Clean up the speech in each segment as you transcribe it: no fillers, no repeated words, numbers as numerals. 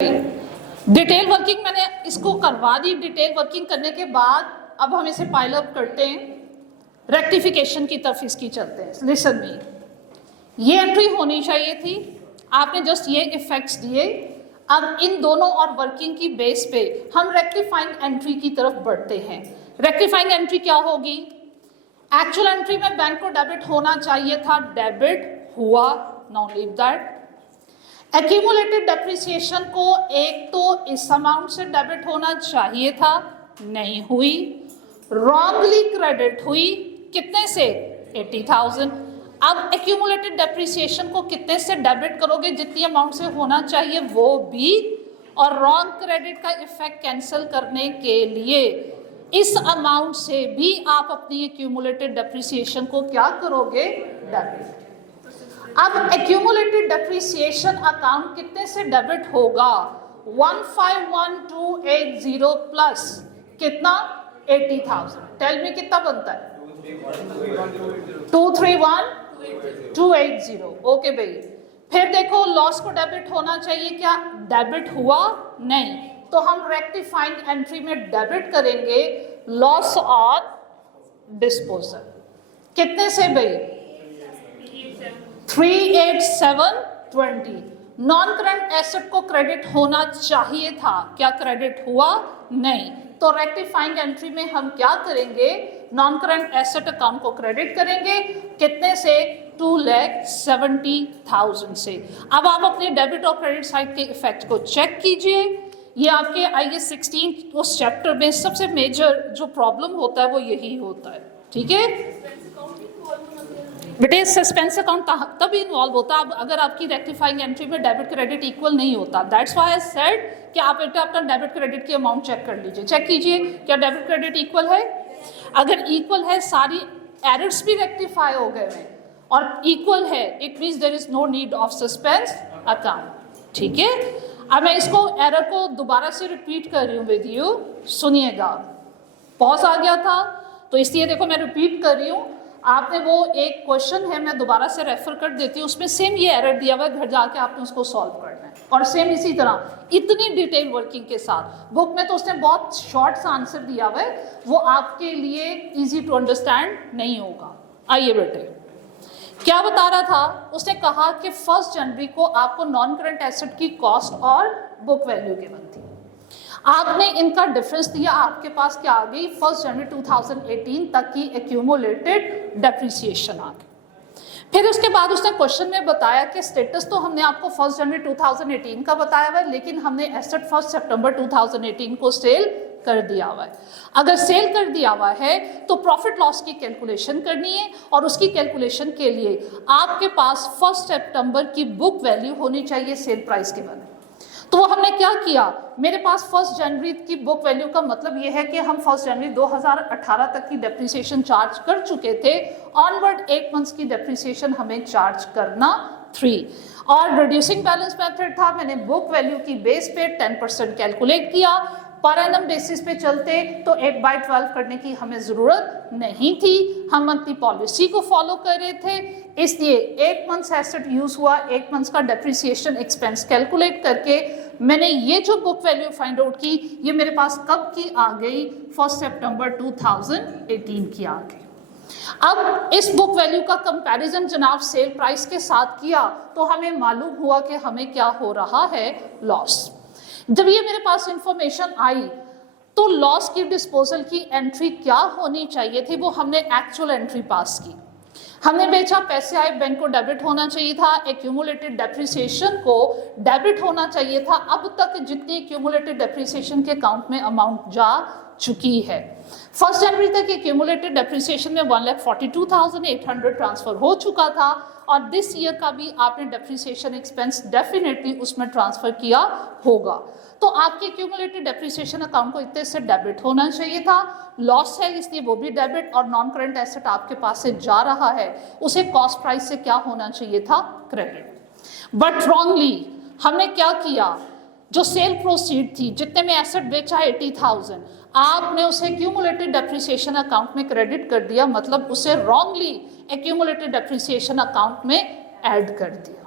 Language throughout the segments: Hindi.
डिटेल वर्किंग मैंने इसको करवा दी। डिटेल वर्किंग करने के बाद अब हम इसे पाइल अप करते हैं, रेक्टिफिकेशन की तरफ इसकी चलते हैं। लिसन मी, ये एंट्री होनी चाहिए थी, आपने जस्ट ये इफेक्ट्स दिए। अब इन दोनों और वर्किंग की बेस पे हम रेक्टिफाइंग एंट्री की तरफ बढ़ते हैं। रेक्टिफाइंग एंट्री क्या होगी? एक्चुअल एंट्री में बैंक को डेबिट होना चाहिए था, डेबिट हुआ, now leave that. Accumulated depreciation को एक तो इस अमाउंट से डेबिट होना चाहिए था, नहीं हुई, रॉन्गली क्रेडिट हुई, कितने से? 80,000। अब एक्यूमुलेटेड डेप्रिसिएशन को कितने से डेबिट करोगे? जितनी अमाउंट से होना चाहिए वो भी, और रॉन्ग क्रेडिट का इफेक्ट कैंसिल करने के लिए इस अमाउंट से भी आप अपनी एक्यूमुलेटेड डेप्रिसिएशन को क्या करोगे? डेबिट। अब एक्यूमुलेटेड डेप्रिसिएशन अकाउंट कितने से डेबिट होगा? 151280 प्लस कितना? 80,000। टेल मी कितना बनता है? 231280। ओके भाई, फिर देखो लॉस को डेबिट होना चाहिए, क्या डेबिट हुआ? नहीं, तो हम रेक्टिफाइंग एंट्री में डेबिट करेंगे लॉस ऑन डिस्पोजल। कितने से भाई? 38720। नॉन करंट एसेट को क्रेडिट होना चाहिए था, क्या क्रेडिट हुआ? नहीं, तो रेक्टिफाइंग एंट्री में हम क्या करेंगे? नॉन करंट एसेट अकाउंट को क्रेडिट करेंगे, कितने से? 2,70,000 से। अब आप अपने डेबिट और क्रेडिट साइड के इफेक्ट को चेक कीजिए। ये आपके IAS 16 उस चैप्टर में सबसे मेजर जो प्रॉब्लम होता है वो यही होता है, ठीक है बेटे। सस्पेंस अकाउंट तभी इन्वॉल्व होता है अगर आपकी रेक्टिफाइंग एंट्री में डेबिट क्रेडिट इक्वल नहीं होता। दैट्स व्हाई आई सेड कि आप बेटा अपना डेबिट क्रेडिट की अमाउंट चेक कर लीजिए, चेक कीजिए क्या डेबिट क्रेडिट इक्वल है। अगर इक्वल है, सारी एरर्स भी रेक्टिफाई हो गए हैं और इक्वल है, it means there is no need of suspense account, ठीक है। अब मैं इसको एरर को दोबारा से रिपीट कर रही हूँ विद यू, सुनिएगा। पॉज आ गया था तो इसलिए देखो मैं रिपीट कर रही हूँ। आपने वो एक क्वेश्चन है, मैं दोबारा से रेफर कर देती हूँ, उसमें सेम ये एरर दिया हुआ है, घर जाके आपने उसको सॉल्व करना है। और सेम इसी तरह इतनी डिटेल वर्किंग के साथ बुक में तो उसने बहुत शॉर्ट सा आंसर दिया हुआ है, वो आपके लिए इजी टू अंडरस्टैंड नहीं होगा। आइए बेटे, क्या बता रहा था? उसने कहा कि 1 जनवरी को आपको नॉन करंट एसेट की कॉस्ट और बुक वैल्यू गिवन थी, आपने इनका डिफरेंस दिया, आपके पास क्या आ गई? 1 जनवरी 2018 तक की एक्यूमुलेटेड डेप्रिसिएशन आ गई। फिर उसके बाद उसने क्वेश्चन में बताया कि स्टेटस तो हमने आपको 1 जनवरी 2018 का बताया हुआ है, लेकिन हमने एसेट 1 सितंबर 2018 को सेल कर दिया हुआ है। अगर सेल कर दिया हुआ है तो प्रॉफिट लॉस की कैलकुलेशन करनी है, और उसकी कैलकुलेशन के लिए आपके पास 1 सितंबर की बुक वैल्यू होनी चाहिए सेल प्राइस के बाद। तो वो हमने क्या किया? मेरे पास 1 जनवरी की बुक वैल्यू का मतलब ये है कि हम 1 जनवरी 2018 तक की डेप्रिसिएशन चार्ज कर चुके थे, ऑनवर्ड 8 मंथ्स की डेप्रिसिएशन हमें चार्ज करना 3, और रिड्यूसिंग बैलेंस मेथड था। मैंने बुक वैल्यू की बेस पे 10% कैलकुलेट किया। पर एनम बेसिस पे चलते तो 8/12 करने की हमें ज़रूरत नहीं थी, हम मंथली पॉलिसी को फॉलो कर रहे थे, इसलिए 8 मंथ्स एसेट यूज हुआ, 8 मंथ्स का डेप्रिसिएशन एक्सपेंस कैलकुलेट करके मैंने ये जो बुक वैल्यू फाइंड आउट की, ये मेरे पास कब की आ गई? 1 सितंबर 2018 की आ गई। अब इस बुक वैल्यू का कंपैरिजन जनाब सेल प्राइस के साथ किया तो हमें मालूम हुआ कि हमें क्या हो रहा है? लॉस। जब ये मेरे पास इंफॉर्मेशन आई तो लॉस की डिस्पोजल की एंट्री क्या होनी चाहिए थी? वो हमने एक्चुअल एंट्री पास की। हमने बेचा, पैसे आए, बैंक को डेबिट होना चाहिए था, एक्यूमुलेटेड डेप्रिसिएशन को डेबिट होना चाहिए था। अब तक जितनी एक्यूमुलेटेड डेप्रिसिएशन के अकाउंट में अमाउंट जा चुकी है, 1 जनवरी तक एक्यूमुलेटेड डेप्रिसिएशन में 1,42,800 ट्रांसफर हो चुका था, और दिस ईयर का भी आपने डेप्रिसिएशन एक्सपेंस डेफिनेटली उसमें ट्रांसफर किया होगा। तो आपके एक्यूमुलेटेड डेप्रिसिएशन अकाउंट को इतने से डेबिट होना चाहिए था। लॉस है इसलिए वो भी डेबिट, और नॉन करंट एसेट आपके पास से जा रहा है, उसे कॉस्ट प्राइस से क्या होना चाहिए था? क्रेडिट। बट रॉन्गली हमने क्या किया? जो सेल प्रोसीड थी, जितने में एसेट बेचा 80,000, आपने उसे एक्यूमुलेटेड डेप्रिसिएशन अकाउंट में क्रेडिट कर दिया, मतलब उसे रॉन्गली एक्यूमुलेटेड डेप्रिसिएशन अकाउंट में ऐड कर दिया।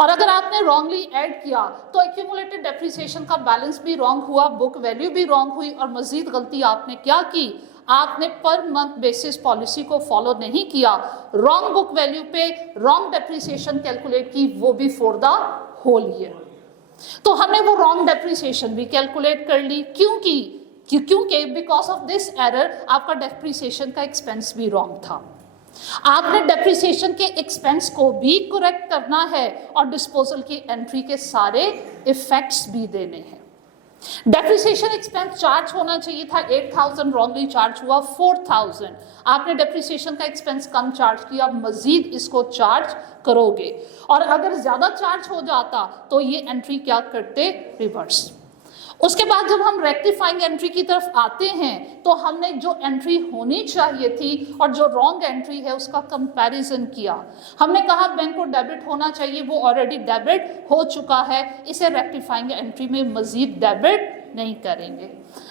और अगर आपने रॉन्गली ऐड किया तो एक्यूमुलेटेड डेप्रिसिएशन का बैलेंस भी रॉन्ग हुआ, बुक वैल्यू भी रॉन्ग हुई, और मजीद गलती आपने क्या की, आपने पर मंथ बेसिस पॉलिसी को फॉलो नहीं किया, रॉन्ग बुक वैल्यू पे रॉन्ग डेप्रिसिएशन कैलकुलेट की, वो भी फॉर द होल ईयर। तो हमने वो रॉन्ग डेप्रिसिएशन भी कैलकुलेट कर ली, क्योंकि बिकॉज ऑफ दिस एरर आपका डेप्रिसिएशन का एक्सपेंस भी रॉन्ग था। आपने डेप्रिसिएशन के एक्सपेंस को भी करेक्ट करना है और डिस्पोजल की एंट्री के सारे इफेक्ट्स भी देने हैं। डेप्रिसिएशन एक्सपेंस चार्ज होना चाहिए था 8,000, रॉन्गली चार्ज हुआ 4,000। आपने डेप्रिसिएशन का एक्सपेंस कम चार्ज किया, मजीद इसको चार्ज करोगे, और अगर ज्यादा चार्ज हो जाता तो ये एंट्री क्या करते, रिवर्स। उसके बाद जब हम रेक्टिफाइंग एंट्री की तरफ आते हैं तो हमने जो एंट्री होनी चाहिए थी और जो रॉन्ग एंट्री है उसका कंपैरिजन किया। हमने कहा बैंक को डेबिट होना चाहिए, वो ऑलरेडी डेबिट हो चुका है, इसे रेक्टिफाइंग एंट्री में मजीद डेबिट नहीं करेंगे।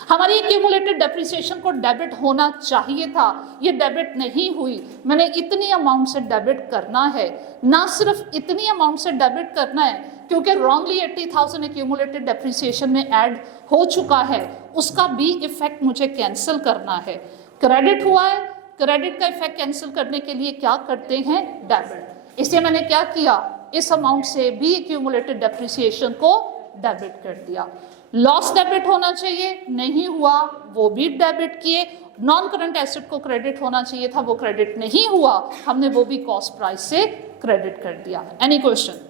हमारी एक्यूमुलेटेड डेप्रिसिएशन को डेबिट होना चाहिए था, ये डेबिट नहीं हुई, मैंने इतनी अमाउंट से डेबिट करना है, ना सिर्फ इतनी अमाउंट से डेबिट करना है क्योंकि रॉन्गली 80,000 एक्यूमुलेटेड डेप्रिसिएशन में ऐड हो चुका है, उसका भी इफेक्ट मुझे कैंसिल करना है। क्रेडिट हुआ है, क्रेडिट का इफेक्ट कैंसिल करने के लिए क्या करते हैं, डेबिट। इसलिए मैंने क्या किया, इस अमाउंट से भी एक्यूमुलेटेड डेप्रिसिएशन को डेबिट कर दिया। लॉस डेबिट होना चाहिए, नहीं हुआ, वो भी डेबिट किए। नॉन करंट एसेट को क्रेडिट होना चाहिए था, वो क्रेडिट नहीं हुआ, हमने वो भी कॉस्ट प्राइस से क्रेडिट कर दिया। Any question?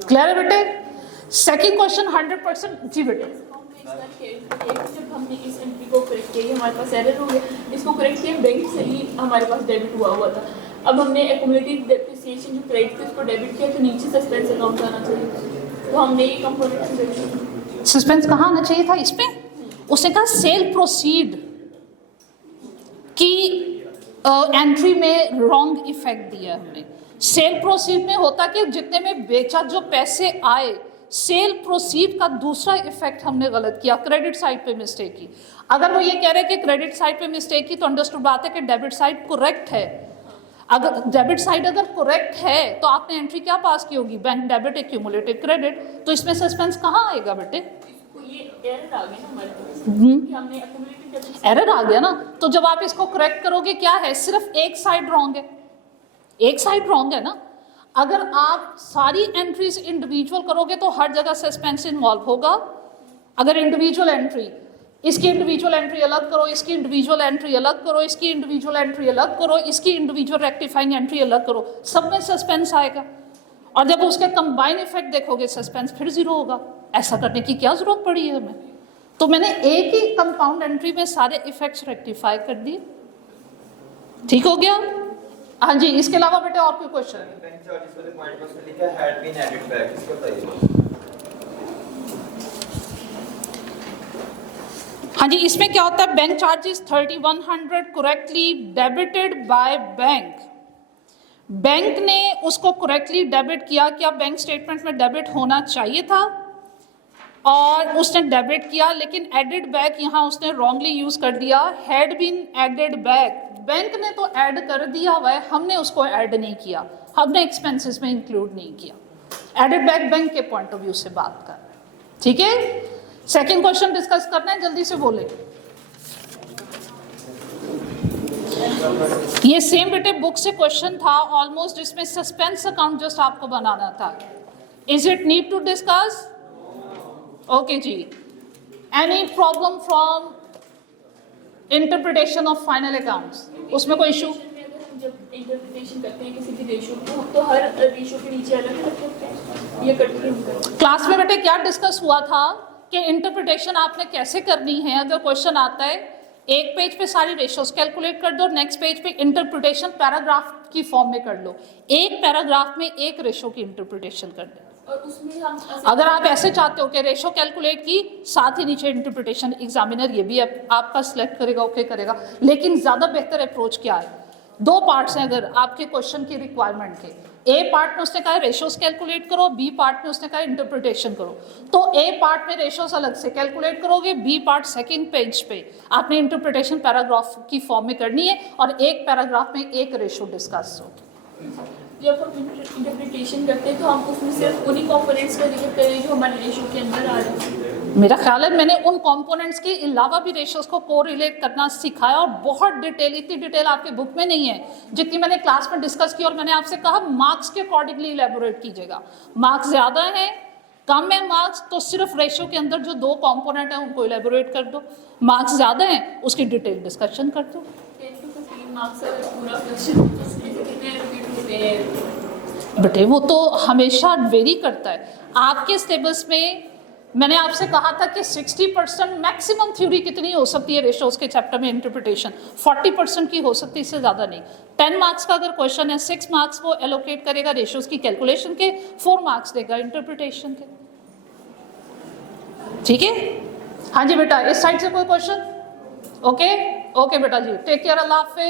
क्लियर है बेटे? Second question 100%। जी बेटे, जब हमने इस एंट्री को करेक्ट किया, हमारे पास एरर हो गया, इसको करेक्ट किया, बैंक से ही हमारे पास डेबिट हुआ था। अब हमने एक्यूमुलेटेड डेप्रिसिएशन जो क्रेडिट थी उसको डेबिट किया, तो नीचे सस्पेंस अकाउंट आना चाहिए, तो हमने ये कंपोनेंट सस्पेंस कहाँ आना चाहिए था इस पे? उसने कहा सेल प्रोसीड की एंट्री में रॉन्ग इफेक्ट दिया हमने। सेल प्रोसीड में होता कि जितने में बेचा जो पैसे आए, सेल प्रोसीड का दूसरा इफेक्ट हमने गलत किया, क्रेडिट साइड पे मिस्टेक की। अगर वो ये कह रहे हैं कि क्रेडिट साइड पे मिस्टेक की, तो अंडरस्टूड बात है कि डेबिट साइड करेक्ट है। अगर डेबिट साइड अगर करेक्ट है तो आपने एंट्री क्या पास की होगी, बैंक डेबिट एक्यूमुलेटेड क्रेडिट, तो इसमें सस्पेंस कहाँ आएगा बेटे? एरर आ गया ना हमारे पास कि हमने एक्यूमुलेटेड एरर आ गया ना, तो जब आप इसको करेक्ट करोगे क्या है, सिर्फ एक साइड रॉन्ग है, एक साइड रॉन्ग है ना। अगर आप सारी एंट्रीज इंडिविजुअल करोगे तो हर जगह सस्पेंस इन्वॉल्व होगा। अगर इंडिविजुअल एंट्री, इसकी इंडिविजुअल एंट्री अलग करो, इसकी इंडिविजुअल एंट्री अलग करो, इसकी इंडिविजुअल एंट्री अलग करो, इसकी इंडिविजुअल रेक्टिफाइंग एंट्री अलग करो, सब में सस्पेंस आएगा। और जब उसके कंबाइन इफेक्ट देखोगे सस्पेंस फिर जीरो होगा। ऐसा करने की क्या जरूरत पड़ी है हमें? तो मैंने एक ही कंपाउंड एंट्री में सारे इफेक्ट्स रेक्टिफाई कर दिए। ठीक हो गया? हाँ जी, इसके अलावा बेटे और कोई क्वेश्चन? हाँ जी, इसमें क्या होता है, bank charges 3100 correctly debited by bank. Bank ने उसको करेक्टली डेबिट किया, क्या बैंक स्टेटमेंट में डेबिट होना चाहिए था, और उसने डेबिट किया, लेकिन एडेड बैक यहाँ उसने रॉन्गली यूज कर दिया, had been added back. Bank ने तो ऐड कर दिया हुआ है, हमने उसको ऐड नहीं किया, हमने एक्सपेंसेस में इंक्लूड नहीं किया। एडेड बैक बैंक के पॉइंट ऑफ व्यू से बात कर रहे हैं। ठीक है, सेकंड क्वेश्चन डिस्कस करना है, जल्दी से बोले। ये सेम बेटे बुक से क्वेश्चन था ऑलमोस्ट, इसमें सस्पेंस अकाउंट जस्ट आपको बनाना था। Is it need to discuss? Okay जी, any problem from interpretation of final accounts? उसमें कोई इशू? जब इंटरप्रिटेशन करते हैं किसी भी रेशो को, तो हर रेशो के नीचे अलग अलग होते हैं, ये कट के क्लास में बेटे क्या डिस्कस हुआ था कि इंटरप्रिटेशन आपने कैसे करनी है। अगर क्वेश्चन आता है, एक पेज पे सारी रेशोस कैलकुलेट कर दो, नेक्स्ट पेज पे इंटरप्रिटेशन पैराग्राफ की फॉर्म में कर लो, एक पैराग्राफ में एक रेशो की इंटरप्रिटेशन कर दो। और उसमें हम अगर आप ऐसे चाहते हो कि रेशो कैलकुलेट की, साथ ही नीचे इंटरप्रिटेशन, एग्जामिनर ये भी आपका सिलेक्ट करेगा, ओके करेगा, लेकिन ज्यादा बेहतर अप्रोच क्या है, दो पार्ट्स हैं अगर आपके क्वेश्चन की रिक्वायरमेंट के। ए पार्ट में उसने कहा रेशोस कैलकुलेट करो, बी पार्ट में उसने कहा इंटरप्रिटेशन करो। तो ए पार्ट में रेशोस अलग से कैलकुलेट करोगे, बी पार्ट सेकंड पेज पे आपने इंटरप्रिटेशन पैराग्राफ की फॉर्म में करनी है, और एक पैराग्राफ में एक रेशो डिस्कस होगी। जब हम इंटरप्रिटेशन करते हैं तो हम उसमें सिर्फ उन्हीं कंपोनेंट्स का जिक्र करें जो हमारे रेशो के अंदर आ रहे हैं। मेरा ख्याल है मैंने उन कंपोनेंट्स के अलावा भी रेशियोज को कोरिलेट करना सिखाया, और बहुत डिटेल, इतनी डिटेल आपके बुक में नहीं है जितनी मैंने क्लास में डिस्कस की। और मैंने आपसे कहा मार्क्स के अकॉर्डिंगली इलेबोरेट कीजिएगा। मार्क्स ज़्यादा हैं, कम है मार्क्स, तो सिर्फ रेशियो के अंदर जो दो कंपोनेंट हैं उनको इलेबोरेट कर दो। मार्क्स ज़्यादा हैं, उसकी डिटेल डिस्कशन कर दो। 10 to 15 मार्क्स अगर पूरा क्वेश्चन उसमें से कितने रिपीट होते हैं? बेटे वो तो हमेशा वेरी करता है। आपके सिलेबस में मैंने आपसे कहा था कि 60% मैक्सिमम थ्योरी कितनी हो सकती है रेशियोज के चैप्टर में, इंटरप्रिटेशन 40% की हो सकती है, इससे ज़्यादा नहीं। 10 मार्क्स का अगर क्वेश्चन है, 6 मार्क्स वो एलोकेट करेगा रेशियोज की कैलकुलेशन के, 4 मार्क्स देगा इंटरप्रिटेशन के। ठीक है? हाँ जी बेटा, इस साइड से कोई क्वेश्चन? ओके ओके बेटा जी, टेक केयर, अल्लाह हाफिज़।